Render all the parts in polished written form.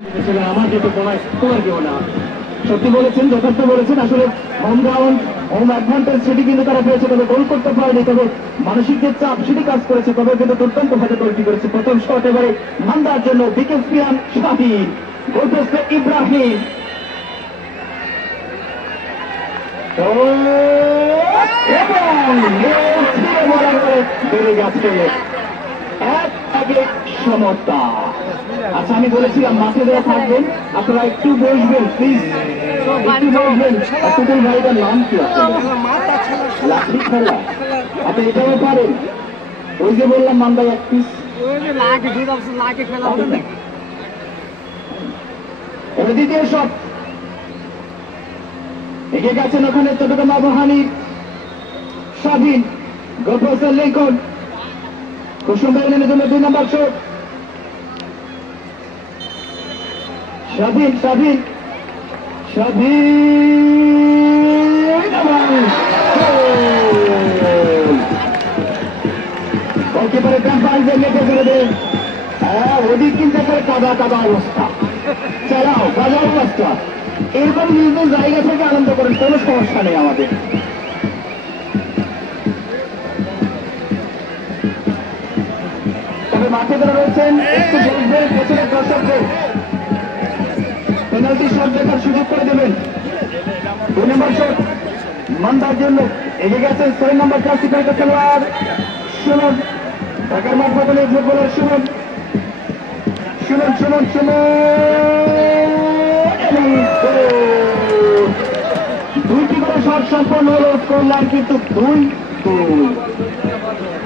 আমার যেহেতু তোমার কেউ না, সত্যি বলেছেন, যথার্থ বলেছেন। আসলে হোম গ্রাউন্ড, হোম অ্যাডভান্টেজ সেটি কিন্তু তারা পেয়েছে, তবে গোল করতে পারেনি। তবে মানসিক যে চাপ সেটি কাজ করেছে, তবে কিন্তু দুর্দান্ত ভাবে গোলটি করেছে। প্রথম শট এবারে মান্দার জন্য, বিকেএসপিয়ান শাহিন, গোলপোস্টে ইব্রাহিম, বেড়ে গেছে সমতা। আচ্ছা, আমি বলেছিলাম মাঠে যারা থাকবেন আপনারা একটু বসবেন, প্লিজ একটু বসবেন। আসলে ভাইটার নাম কি? লাঠি খেলা, আপনি এটাও পারেন? ওই যে বললাম মান্দায় এক পিস এবার দ্বিতীয় শট এগিয়ে গেছেন ওখানে চট্টগ্রাম আবহানী স্বাধীন, গোলপোস্টের লিঙ্কন, কুসুম বাইনের জন্য 2 নম্বর শট। স্বাধীন স্বাধীন স্বাধীন গোলকিপারের ক্যাম্পাইজে লেগে ফেলে দেন। হ্যাঁ, ওদিক কিন্তু একবারে কাদা কাদা অবস্থা, চালাও কাদা অবস্থা। এরকম নিজেদের জায়গা থেকে আনন্দ করেন, কোনো সমস্যা নেই আমাদের। তবে মাঠে যারা রয়েছেন একটু বসবেন, পেছনের দর্শকদের পেনাল্টি শট দেখার সুযোগ করে দেবেন। 2 নম্বর শট মান্দার জন্য, এগিয়ে গেছেন 6 নম্বর ক্লাসিফাইড খেলোয়াড় সুমন, ঢাকার মাঠ বদলের ফুটবলার সুমন, সুমন সুমন সুমন, 2টি করে শট সম্পন্ন হল, স্কোর লাইন কিন্তু 2-2।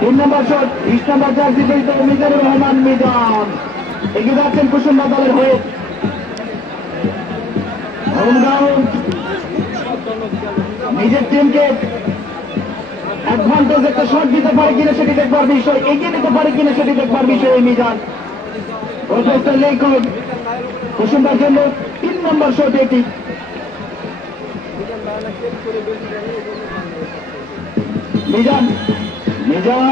3 নম্বর শট 20 নম্বর জার্সি পরিহিত মিজানুর রহমান মিজান, এগিয়ে যাচ্ছেন কুসুম্বা দলের হয়ে। নিজের টিমকে অ্যাডভান্টেজ একটা শট দিতে পারে কিনা সেটি দেখবার বিষয়, এগিয়ে দিতে পারে কিনা সেটি দেখবার বিষয়। মিজান গোলপোস্টের লেখক, কুসুম্বার জন্য 3 নম্বর শট এটি। মিজান মিজান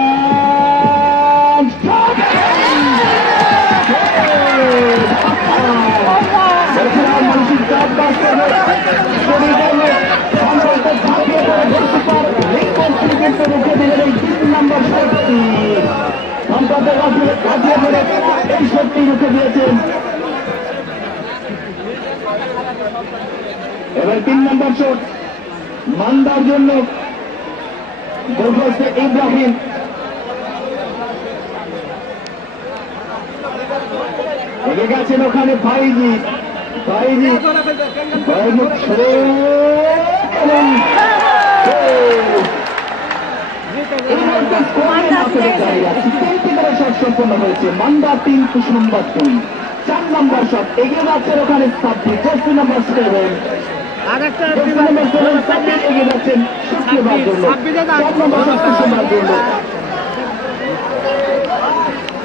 মানসিক চাপ কাজ করবে, কিন্তু মুখে দিলেন এই 3 নম্বর শটটি। সম্পদের কাটিয়ে পড়ে এই শটটি মুখে দিয়েছেন। এবার 3 নম্বর শট মান্দার জন্য, গোলপোস্টে ইব্রাহিম, এগিয়ে গেছেন ওখানে ভাইজি, ভাইজি সম্পন্ন হয়েছে। মান্দা 3, কুসুম্বা 2। 4 নম্বর শট এগিয়ে যাচ্ছেন ওখানে সাব্বির, 10 নম্বর 7, এগিয়ে যাচ্ছেন শুক্রবার জন্য, 4 নম্বর শট কুসুম্বার জন্য।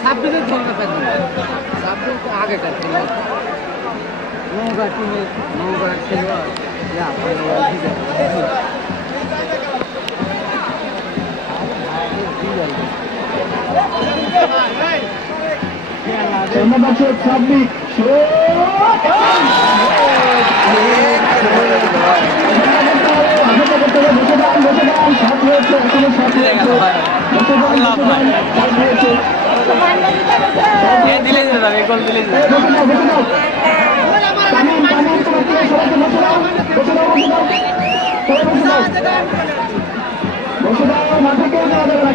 সাব্বির মাঠে কেউ যাওয়া যাবে না,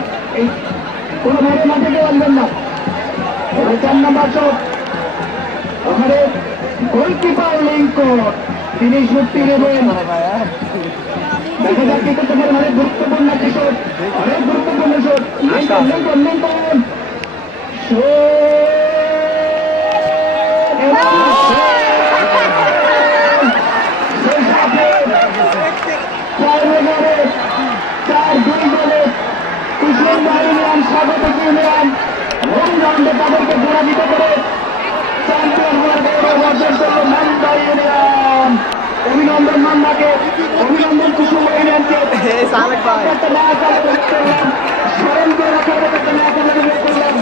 কোনোভাবে মাঠে কেউ আসবেন না। 4 নম্বর শট ওখানে গোলকিপার লিঙ্কন, তিনি শক্তি নেবেন। দেখা যাক কি করতে পারেন। অনেক গুরুত্বপূর্ণ একটি শট, অনেক গুরুত্বপূর্ণ শট। লিঙ্কন লিঙ্কন লিঙ্কন স্বাগতিক ইউনিয়ন হোম গ্রাউন্ডে তাদেরকে পরাজিত করে চ্যাম্পিয়ন হওয়ার গৌরব অর্জন করল মান্দা ইউনিয়ন। অভিনন্দন মান্দাকে, অভিনন্দন কুসুম ইউনিয়নকে। স্মরণ করে রাখার মতো একটা ম্যাচ আমাদের বের করলাম।